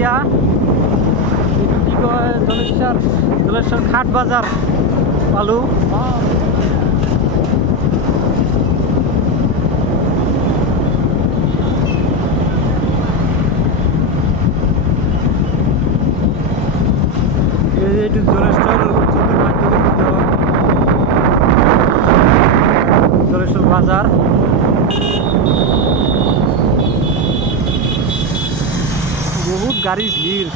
দিয়া কি কয় জলেশ্বৰ ঘাট বাজাৰ পালু। একটু জলেশ্বৰ বাজাৰ বহুত গাড়িৰ ভিড়।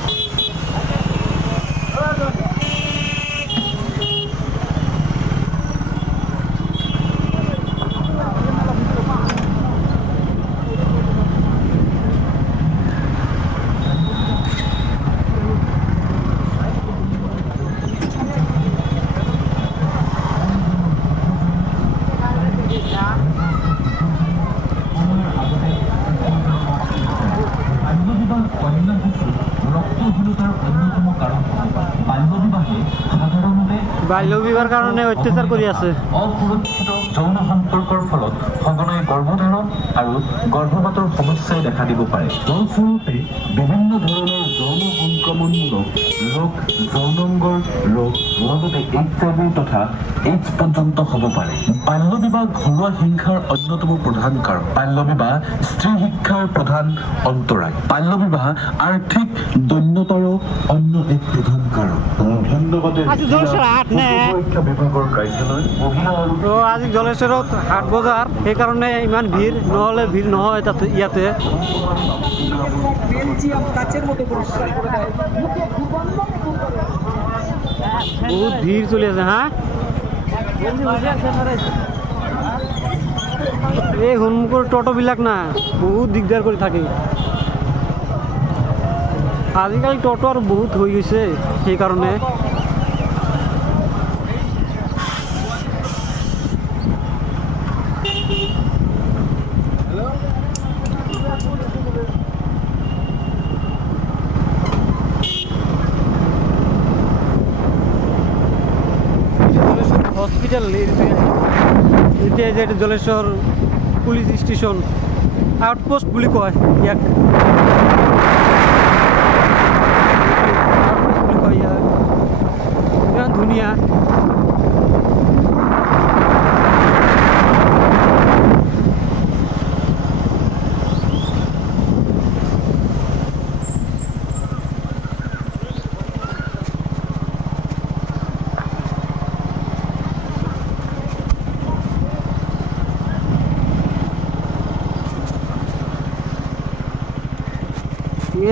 বাল্যবিবাহেৰ কাৰণে অত্যাচাৰ কৰি আছে। অসুৰক্ষিত যৌন সম্পৰ্কৰ ফলত সঘনাই গৰ্ভধাৰণ আৰু গৰ্ভপাতৰ সমস্যাই দেখা দিব পাৰে। ফলস্বৰূপে বিভিন্ন ধৰণৰ যৌন সংক্ৰমণমূলক ৰোগ, যৌনাংগৰ ৰোগ, লগতে HIV তথা AIDS পৰ্যন্ত হ'ব পাৰে। বাল্যবিবাহ ঘৰুৱা হিংসাৰ অন্যতম প্ৰধান কাৰক। বাল্যবিবাহ স্ত্ৰী শিক্ষাৰ প্ৰধান অন্তৰায়। বাল্যবিবাহ আৰ্থিক দৈন্যতাৰো অন্য এক প্ৰধান কাৰক। ধন্যবাদ। পৰীক্ষা বিভাগৰ কাৰ্যালয় মহিলা আৰু আজি জলেশ্বৰত হাট বজাৰ, সেইকাৰণে ইমান ভিৰ, নহ'লে ভিৰ নহয় তাতে ইয়াতে। বহুত ভিৰ চলি আছে। হা এই সন্মুখৰ টটোবিলাক না বহুত দিগদাৰ কৰি থাকে। আজিকালি টটো আৰু বহুত হৈ গৈছে, সেইকাৰণে হসপিটাল এতিয়া যে জলেশ্বৰ পুলিচ ষ্টেচন আউটপোষ্ট বুলি কয় ইয়াক। ইমান ধুনীয়া।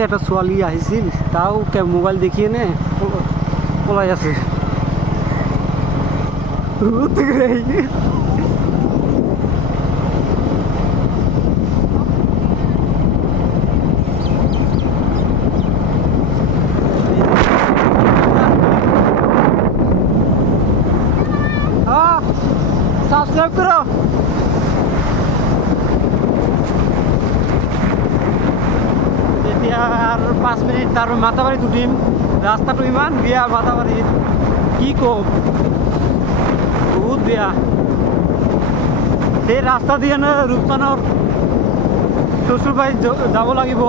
এটা ছোৱালী আহিছিল, তাও মোবাইল দেখিয়ে নে পলাই আছে। সাবস্ক্রাইব করো। আর 5 মিনিট তারপর মাতাবাড়িত উঠিম। রাস্তাটো ইমান বেয়া মাতাবাড়িত, কি কম, বহুত বেয়া। সেই রাস্তা দিয়ে না ৰূপচানৰ শ্বশুৰ বাৰীত যাব লাগিব,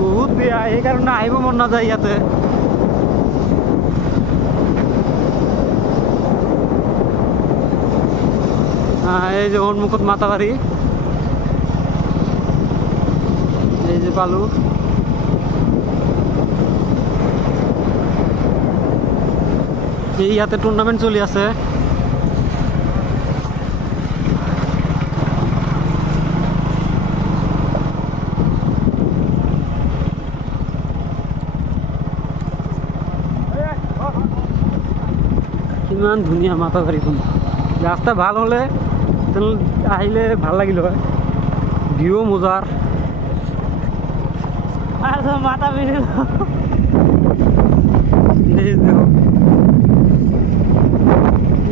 বহুত বেয়া। সেইকাৰণে আহিব মন নাযায় ইয়াতে। এই যে সন্মুখত মাতাবাড়ি, এই যে পালু। এই ইয়াতে টুর্নামেন্ট চলি আছে। কিমান ধুনীয়া মাতাবাড়িখন। রাস্তা ভাল হলে আহিলে ভাল লাগিল হয়। ভিউ মজাৰ। মাথা বেৰিয়ে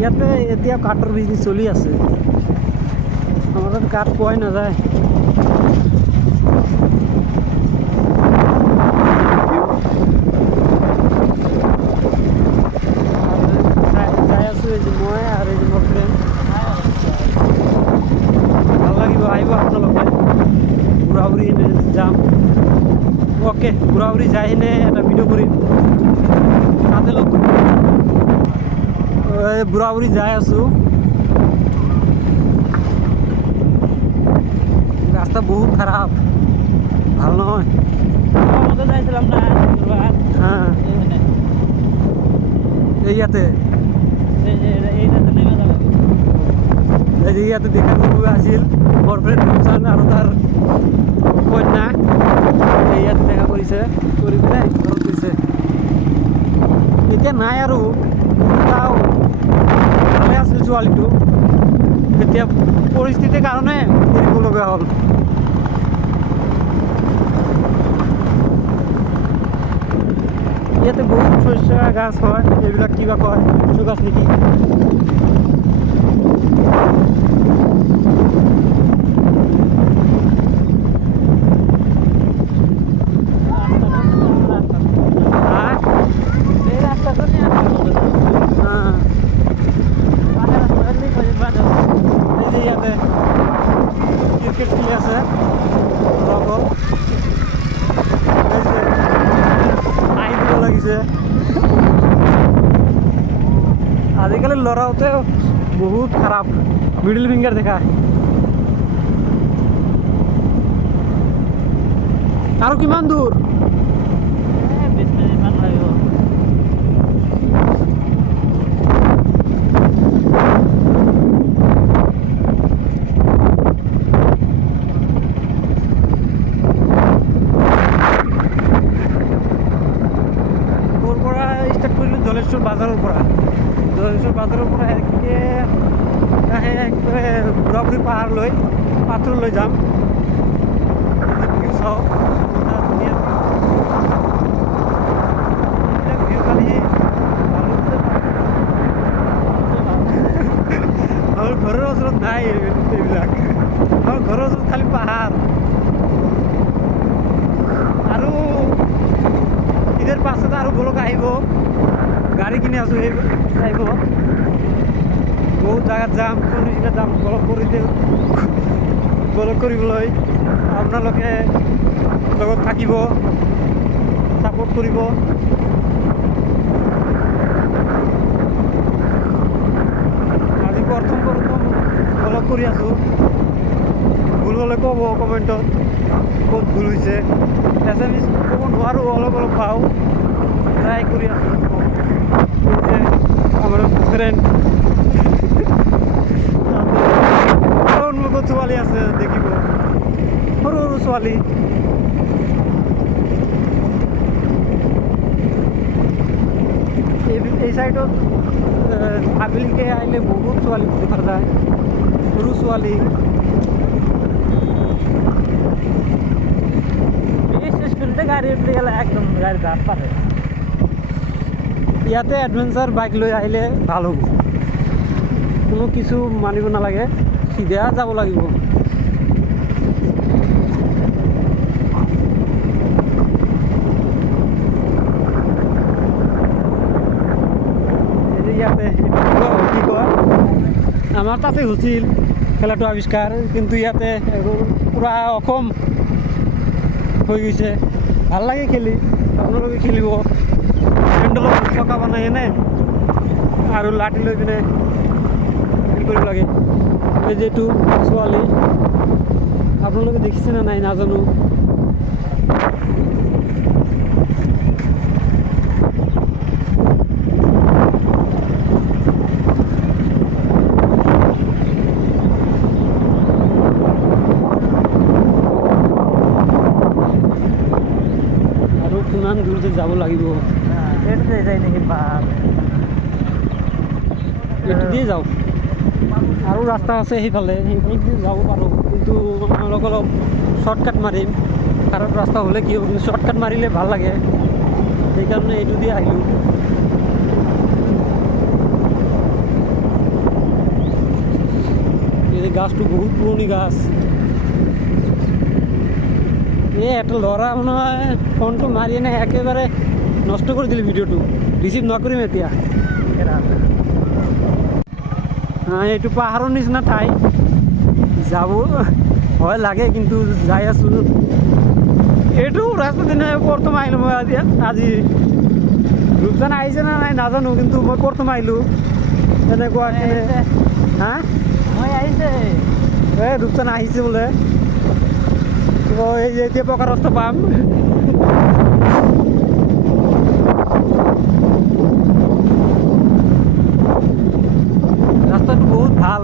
ইয়াতে এতিয়া কাঠৰ বিজনেছ চলি আছে। আমাৰ তাত কাঠ পোৱাই নাযায়। যাই আছো এই যে মই আৰু এই যে মোৰ ফ্ৰেণ্ড। ভাল লাগিব, আহিব আপোনালোকে ঘূৰাব। ঘূৰাঘূৰি যাম ওকে ঘূৰাঘূৰি যাই কিনে এটা ভিডিঅ' কৰিম তাতে লগ ঘূৰাঘূৰি যাই আছোঁ রাস্তা বহুত খারাপ ভালো নয় যাইছিলাম না হ্যাঁ এই ইয়াতে এই ইয়াতে দেখা করবো আসিল বয়ফ্রেন্ড ফাংশন আর তার কন্যা এই ইয়াতে দেখা কৰিছে কৰি পেলাই ঘৰত গৈছে এতিয়া নাই আৰু তাও ভালে আছিল ছোৱালীটো এতিয়া পৰিস্থিতিৰ কাৰণে কৰিব লগা হ'ল ইয়াতে বহুত শস্য গাছ হয় এইবিলাক কিবা কয় শস্য গাছ নেকি ক্রিকেট খেলে আছে আই দিব লাগিছে আজিকালি ল'ৰাওতে বহুত খাৰাপ মিডল ফিঙ্গাৰ দেখায় আৰু কিমান দূৰ জলেশ্বৰ বাজাৰৰ পৰা একেবাৰে বুঢ়াবুঢ়ী পাহাৰলৈ পাথৰলৈ যাম ভিউ চাওঁ ধুনীয়া ভিউ খালি আমাৰ ঘৰৰ ওচৰত নাই এইবিলাক আমাৰ ঘৰৰ ওচৰত খালি পাহাৰ আৰু ঈদেৰ পাছত আৰু বলক আহিব গাড়ী কিনি আছোঁ সেই আহিব বহুত জাগাত যাম কোন জাগাত যাম ব্লগ কৰিবলৈ আপোনালোকে লগত থাকিব ছাপোৰ্ট কৰিব আজি প্ৰথম ব্লগ কৰি আছোঁ ভুল হ'লে ক'ব কমেণ্টত ক'ত ভুল হৈছে এছামিছ ক'ব নোৱাৰোঁ অলপ পাওঁ ট্ৰাই কৰি আছোঁ আমাৰ ফ্ৰেন্ড উন্মুখত ছোৱালী আছে দেখিব সৰু সৰু ছোৱালী এই সাইডত আবেলিকে আহিলে বহুত ছোৱালী দেখা যায় সৰু ছোৱালী শেষ কৰতে গাড়ি উঠতে গেলে একদম গাড়ি দাঁত পাৰে ইয়াতে এডভেঞ্চাৰ বাইক লৈ আহিলে ভাল হ'ব কোনো কিছু মানিব নালাগে সিধা যাব লাগিব ইয়াতে কি কয় আমাৰ তাতে হৈছিল খেলাটো আৱিষ্কাৰ কিন্তু ইয়াতে পুৰা অসম হৈ গৈছে ভাল লাগে খেলি আপোনালোকে খেলিব হেণ্ডেলত চকা বনাই এনে আৰু লাঠি লৈ পিনে হেৰি কৰিব লাগে এই যেটো ছোৱালী আপোনালোকে দেখিছে না নাই নাজানো আৰু কিমান দূৰ যে যাব লাগিব এটুতে যাই নাকি পাহাড় এইটো দিয়ে যাওঁ আৰু ৰাস্তা আছে সেইফালে সেইফালে দিয়ে যাব পাৰোঁ কিন্তু অলপ শ্বৰ্টকাট মাৰিম কাৰণ ৰাস্তা হ'লে কি হ'ব কিন্তু শ্বৰ্টকাট মাৰিলে ভাল লাগে সেইকাৰণে এইটো দিয়ে আহিলোঁ এই গাছটো বহুত পুৰণি গাছ এটা ল'ৰা নহয় ফোনটো মাৰি এনে একেবাৰে নষ্ট কৰি দিলে ভিডিঅ'টো ৰিচিভ নকৰিম এতিয়া এইটো পাহাৰৰ নিচিনা ঠাই যাব ভয় লাগে কিন্তু যাই আছো এইটো ৰাস্তা দিনে প্ৰথম আহিলোঁ মই আজি ৰূপচান আহিছে না নাই নাজানো কিন্তু মই প্ৰথম আহিলোঁ তেনেকুৱা হা মই আহিছে এই ৰূপচান আহিছে বোলে এই যে এতিয়া পকা ৰাস্তা পাম ৰাস্তাটো বহুত ভাল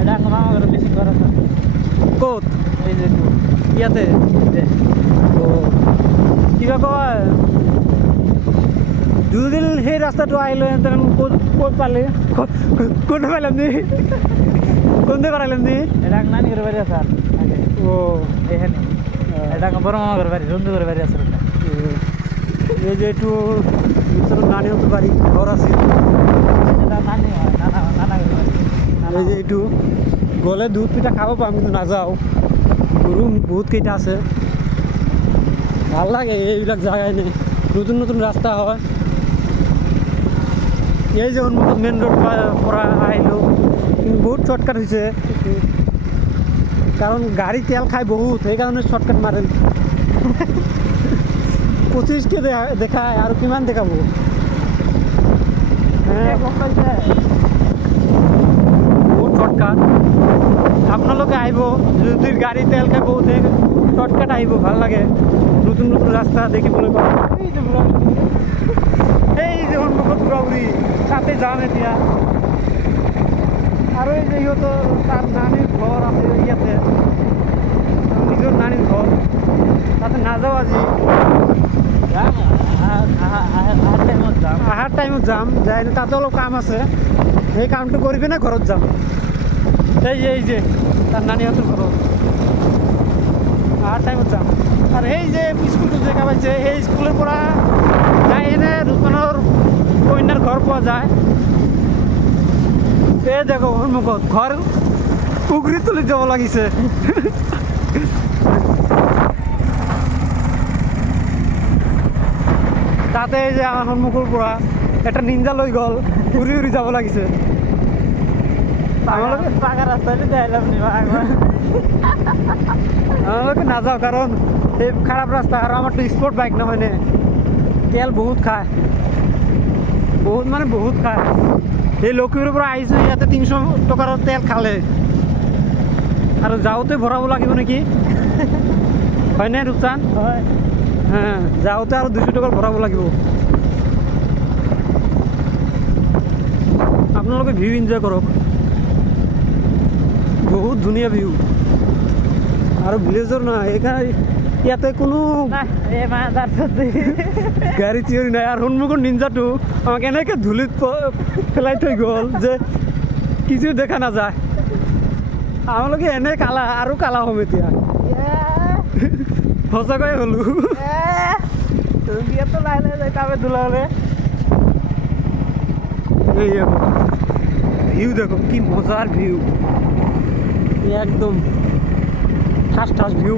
এটা মামা ঘৰত বেছি ঘৰ আছে ক'ত এই যে এইটো। ইয়াতে যে অ' কিবা কয় দুদিন সেই ৰাস্তাটো আহিলে ক'ত ক'ত পালে কোনটো পাইলাম নি কোনটো পাইলাম নি এটা নানি ঘর বাড়ি আছে আর আগে ও এখানে এটা বড় মামা ঘর বাড়ি রন্ধু ঘর বাড়ি আছে ওটা। এই যে একটু নানিও তো বাড়ি ঘর আছে এটা নানি হয় নানা নানা ঘর বাড়ি এই যে এইটো গ'লে দুধ পিঠা খাব পাম কিন্তু নাযাওঁ গৰু বহুত কেইটা আছে ভাল লাগে এইবিলাক জাগা এনে নতুন নতুন ৰাস্তা হয় এই যে সন্মুখত মেইন ৰোড পৰা আহিলোঁ কিন্তু বহুত শ্বৰ্টকাট হৈছে কাৰণ গাড়ী তেল খাই বহুত সেইকাৰণে শ্বৰ্টকাট মাৰে 25কে দেখায় আৰু কিমান দেখাব গম পাইছে বহুত শ্বৰ্টকাট আপোনালোকে আহিব যদি গাড়ী তেল খাই বহুত শ্বৰ্টকাট আহিব ভাল লাগে নতুন নতুন ৰাস্তা দেখিবলৈ পাব এই যে সন্মুখত পুৰাপুৰি তাতে যাম এতিয়া আৰু এই যে সিহঁতৰ তাত নানীৰ ঘৰ আছে ইয়াতে নিজৰ নানীৰ ঘৰ তাতে নাযাওঁ আজি যাম আহাৰ টাইমত যাম অহাৰ টাইমত যাম যাই তাতে অলপ কাম আছে সেই কামটো কৰি পিনে ঘৰত যাম এই যে তাৰ নানীহঁতৰ ঘৰত অহাৰ টাইমত যাম আৰু সেই যে স্কুলটো দেখা পাইছে সেই স্কুলৰ পৰা যাই এনে দোকানৰ কইনাৰ ঘৰ পোৱা যায় এই দেখো সন্মুখত ঘৰ উঘৰি তুলি যাব লাগিছে তাতে এই যে আমাৰ সন্মুখৰ পৰা এটা নিঞ্জা লৈ গ'ল উৰি উৰি যাব লাগিছে পাকা ৰাস্তাতে যাইলাম নি আমালোকে নাযাওঁ কাৰণ এই খাৰাপ ৰাস্তা আৰু আমাৰতো স্পৰ্ট বাইক নহয় নে তেল বহুত খায় বহুত মানে বহুত খায় এই লখিমপুৰৰ পৰা আহিছোঁ ইয়াতে 300 টকাৰ তেল খালে আৰু যাওঁতে ভৰাব লাগিব নেকি হয়নে ৰূপচান হয় হ্যাঁ যাওঁতে আৰু 200 টকাৰ ভৰাব লাগিব আপোনালোকে ভিউ এনজয় কৰক বহুত ধুনীয়া ভিউ আৰু ভিলেজৰ নহয় সেইকাৰণে ইয়াতে কোনো না এই মা তাত গাড়ী থিয়ৰি নাই আৰু সন্মুখৰ নিঞ্জাটো আমাক এনেকৈ ধূলিত পেলাই থৈ গ'ল যে কিছু দেখা নাযায় আমালোকে এনে কালা আৰু কালা হ'ম এতিয়া সঁচাকৈ হ'লোঁ বিয়াতো লাহে লাহে যাই তাবে ধুলা হলে এই ভিউ দেখো কি মজার ভিউ একদম ঠাস ঠাস ভিউ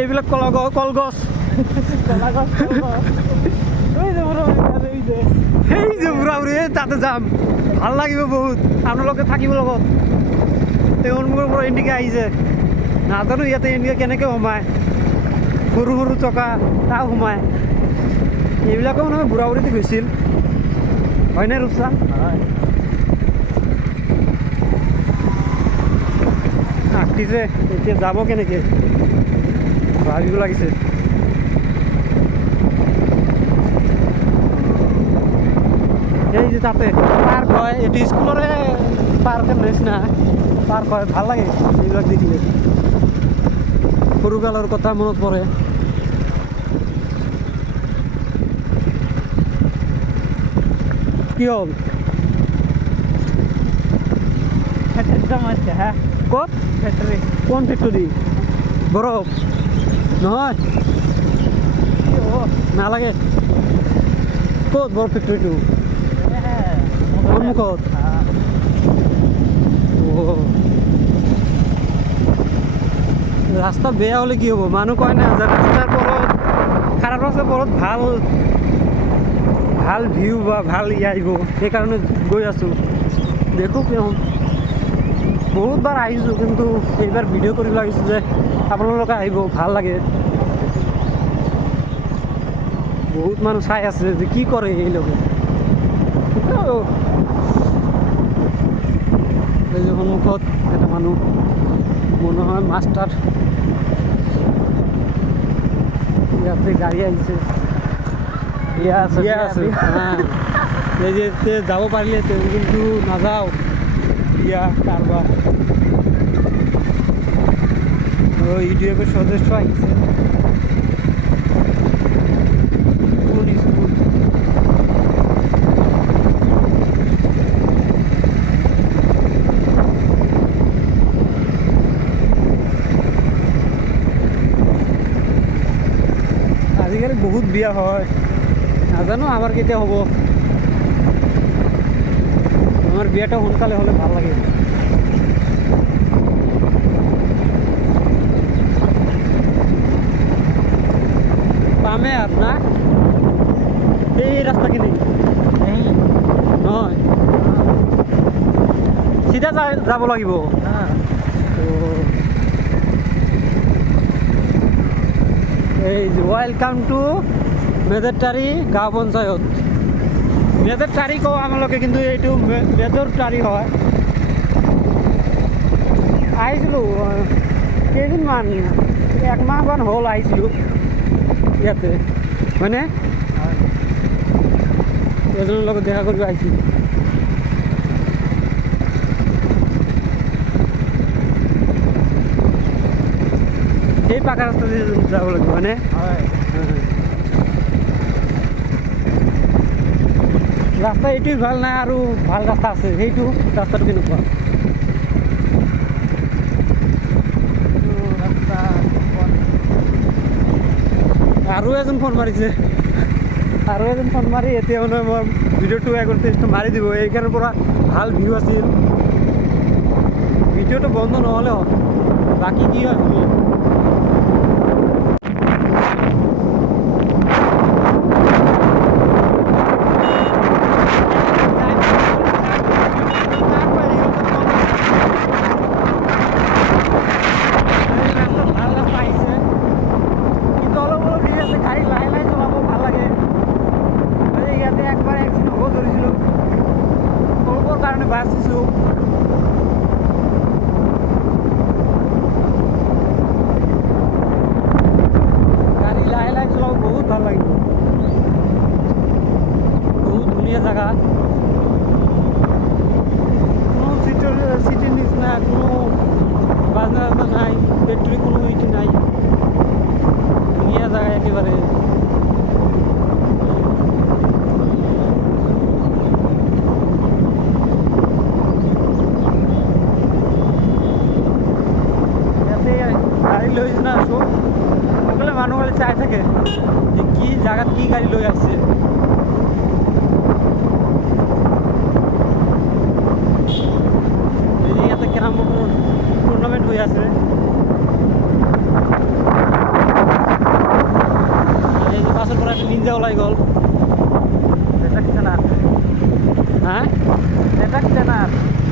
এইবিলাক কলগছ কলা গছ ওই যে বড় ওই যে এই যে বুঢ়া তাতে যাম ভাল লাগিব বহুত আপোনালোকে থাকিব লগত এই সন্মুখৰ পৰা ইণ্ডিকা আহিছে নাজানো ইয়াতে ইণ্ডিকা কেনেকৈ সোমায় সৰু সৰু চকা তাও সোমায় এইবিলাকো নহয় বুঢ়া বুঢ়ীতে গৈছিল হয়নে ৰূপচান হয় আঁকিছে এতিয়া যাব কেনেকৈ ভাবিব লাগিছে এই যে তাতে পাৰ্ক হয় এইটো স্কুলৰে পাৰ্কৰ নিচিনা পাৰ্ক হয় ভাল লাগে এইবিলাক দেখিলে সৰুকালৰ কথা মনত পৰে কি হ'ল ফ্যাক্টৰিটা মাৰছে হ্যাঁ ক'ত ফ্যাক্টৰি কোন ফেক্টৰী বৰফ নহয় ও নালাগে ক'ত বৰফ ফেক্টৰীটো সন্মুখত হ্যাঁ। โ ৰাস্তা বেয়া হ'লে কি হ'ব মানুহ কয় না যে ৰাস্তাৰ পৰত খাৰাপ ৰাস্তাৰ পৰত ভাল ভাল ভিউ বা ভাল আহিব সেইকাৰণে গৈ আছোঁ দেখোঁ কিয় বহুতবাৰ আহিছোঁ কিন্তু এইবাৰ ভিডিঅ' কৰিব লাগিছোঁ যে আপোনালোকে আহিব ভাল লাগে বহুত মানুহ চাই আছে যে কি কৰে এই লোকে এই যে সন্মুখত এটা মানুহ মনে হয় মাষ্টাৰ ইয়াতে গাড়ী আহিছে বিয়া আছে বিয়া আছে এই যে যাব পাৰিলে কিন্তু নাযাওঁ বিয়া কারবার ইউটিউবের সদস্য আহিছে কোন স্কুল আজিকালি বহুত বিয়া হয় নাজানো আমার কেতিয়া হ'ব আমার বিয়াটা সোনকালে হলে ভাল লাগে পামে আর না এই রাস্তা কি নেই নহয় সিধা যাব লাগিব এই ওয়েলকাম টু মেজরটারি গাঁও পঞ্চায়ত মেজরটারি কওঁ আমালোকে কিন্তু এইটো মেজরটারি হয় আহিছিলোঁ কেইদিনমান একমাহমান হ'ল আহিছিলোঁ ইয়াতে হয়নে এজনৰ লগত দেখা কৰিব আহিছিলোঁ এই পাকা ৰাস্তা দি যাব লাগিব হয়নে ৰাস্তা এইটোৱেই ভাল নাই আৰু ভাল ৰাস্তা আছে সেইটো ৰাস্তাটো কেনেকুৱা আৰু এজন ফোন মাৰিছে আৰু এজন ফোন মাৰি এতিয়া মানে মই ভিডিঅ'টো টেষ্টটো মাৰি দিব এইকাৰণে পৰা ভাল ভিউ আছিল ভিডিঅ'টো বন্ধ নহ'লে হ'ল বাকী কি হয় হ'ব বাঁচিছোঁ গাড়ী লাহে লাহে চলাব বহুত ভাল লাগিব বহুত ধুনীয়া জেগা কোনো চিটিৰ নিচিনা কোনো বাজনা নাই বেটাৰী কোনো ইটি নাই ধুনীয়া জেগা একেবাৰে গাড়ী লৈ না আছোঁ সকলে মানুহ খালি চাই থাকে যে কি জাগাত কি গাড়ী লৈ আহিছে ইয়াতে কেৰাম বোৰ্ডৰ টুৰ্ণামেণ্ট হৈ আছে এই পাছৰ পৰা একটা নিঞ্জা ওলাই গ'ল হা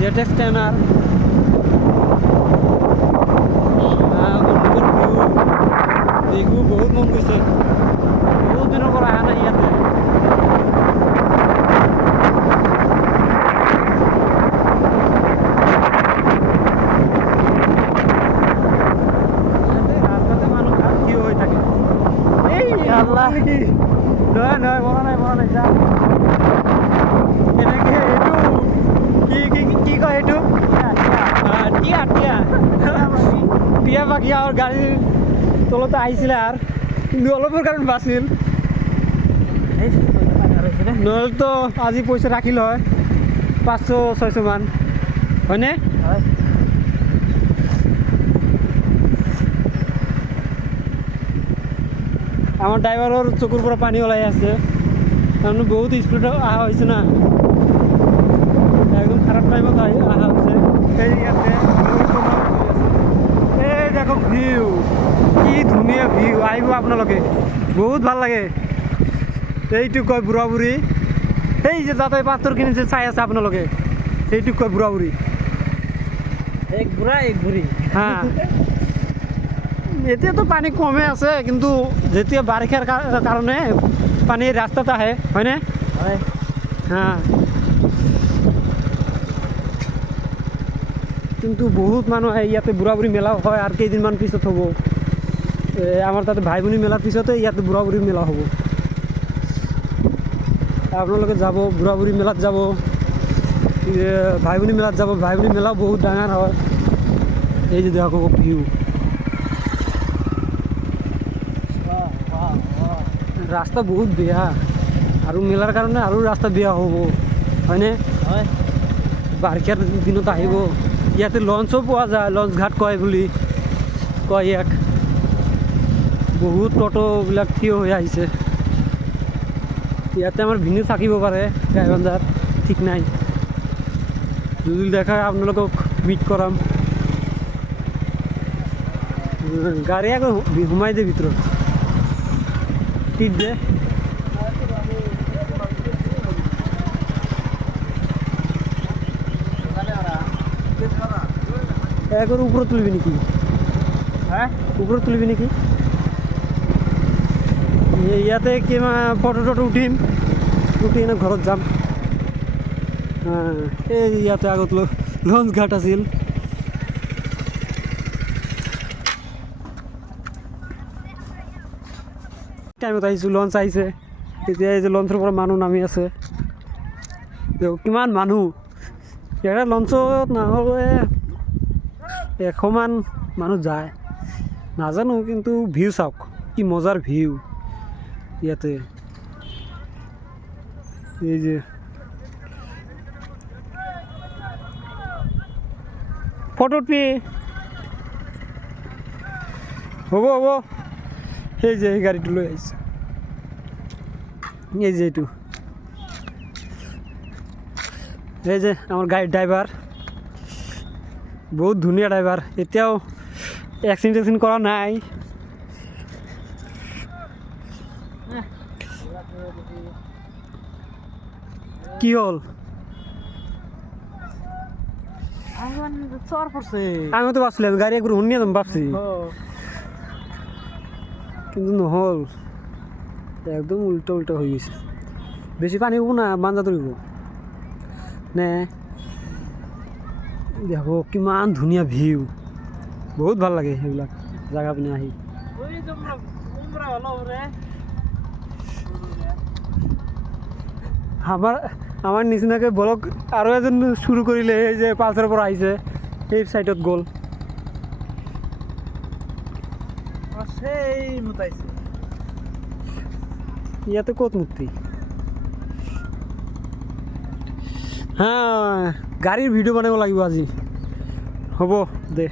জেটেক্স টেনাৰ দেখো বহুত মন গৈছে বহুত দিনৰ পৰা অহা নাই ইয়াতে ৰাস্তাতে মানুহ থিয় হৈ থাকে এই আল্লাহ নেকি নহয় নহয় মৰা নাই যা এনেকে এইটো কি কয় এইটো টিয়া টিয়া বাকী আৰু গাড়ীৰ তলতে আহিছিলে আৰু কিন্তু অলপৰ কাৰণে বাছিল নহ'লেতো আজি পইচা ৰাখিল হয় 500-600 মান হয়নে আমাৰ ড্ৰাইভাৰৰ চকুৰ পৰা পানী ওলাই আছে তাৰমানে বহুত স্পীডত অহা হৈছে না একদম খারাপ টাইমত অহা হৈছে এই ইয়াতে এই দেখো ভিউ, কি ধুনীয়া ভিউ, আহিব আপোনালোকে, বহুত ভাল লাগে। এইটো কয় বুঢ়া বুঢ়ী, এই যে তাতে পাথৰখিনি যে চাই আছে আপোনালোকে, সেইটোক কয় বুঢ়া বুঢ়ী। এক বুঢ়া এক বুঢ়ী। হা, এতিয়াতো পানী কমে আছে, কিন্তু যেতিয়া বাৰিষাৰ কাৰণে পানী ৰাস্তাত আহে, হয়নে? হয়। হা, কিন্তু বহুত মানুহ আহে ইয়াতে, বুঢ়া বুঢ়ী মেলা হয় আৰু কেইদিনমান পিছত হ'ব। আমাৰ তাতে ভাই ভনী মেলাৰ পিছতে ইয়াতে বুঢ়া বুঢ়ী মেলা হ'ব। আপোনালোকে যাব, বুঢ়া বুঢ়ী মেলাত যাব, ভাই ভনী মেলাত যাব। ভাই ভনী মেলাও বহুত ডাঙৰ হয়। এই যে দেখো ভিউ, ৰাস্তা বহুত বেয়া, আৰু মেলাৰ কাৰণে আৰু ৰাস্তা বেয়া হ'ব, হয়নে? হয়। বাৰিষাৰ দিনত আহিব, ইয়াতে লঞ্চো পোৱা যায়, লঞ্চ ঘাট কয় বুলি কয় ইয়াক। বহুত ট'টোবিলাক থিয় হৈ আহিছে। ইয়াতে আমাৰ ভিনু থাকিব পাৰে, গাইবান্ধাত, ঠিক নাই। যদি দেখা আপোনালোকক মিট কৰাম। গাড়ী আকৌ সোমাই দিয়ে ভিতৰত, টিপ দে। একবাৰ ওপৰত তুলিবি নেকি? হ্যাঁ? ওপৰত তুলিবি নেকি? ইয়াতে কিমান ফটো টটো উঠিম, উঠি কিনে ঘৰত যাম। এই ইয়াতে আগত লঞ্চ ঘাট আছিল। টাইমত আহিছোঁ, লঞ্চ আহিছে। তেতিয়া এই যে লঞ্চৰ পৰা মানুহ নামি আছে, কিমান মানুহ। ইয়াতে লঞ্চত নহ'লে 100 মান মানুহ যায়, নাজানো, কিন্তু ভিউ চাওক, কি মজাৰ ভিউ ইয়াতে। এই যে ফটো হ'ব হ'ব, সেই যে এই গাড়ীটো লৈ আহিছে, এই যে এইটো, এই যে আমার গাড়ির ড্রাইভার, বহুত ধুনীয়া ড্রাইভার, এতিয়াও এক্সিডেন্ট করা নাই। কি হল? চর পড়ছে। আমি তো ভাবছিলাম গাড়ি একবার হুন্নিয়ে যাম ভাবছি, কিন্তু নহল, একদম উল্টো উল্টো হয়ে গেছে। বেশি পানি হবো না, মাঞ্জা ধরিব নে। দেখো কিমান ধুনীয়া ভিউ, বহুত ভাল লাগে সেইবিলাক জাগা পিনে আহি। আমাৰ নিচিনাকৈ ব্লগ আৰু এজন শুৰু কৰিলে, এই যে পালচাৰৰ পৰা আহিছে, সেই চাইডত গ'ল। ইয়াতে ক'ত মুক্তি? হা, গাড়ীৰ ভিডিঅ' বনাব লাগিব আজি, হ'ব দে।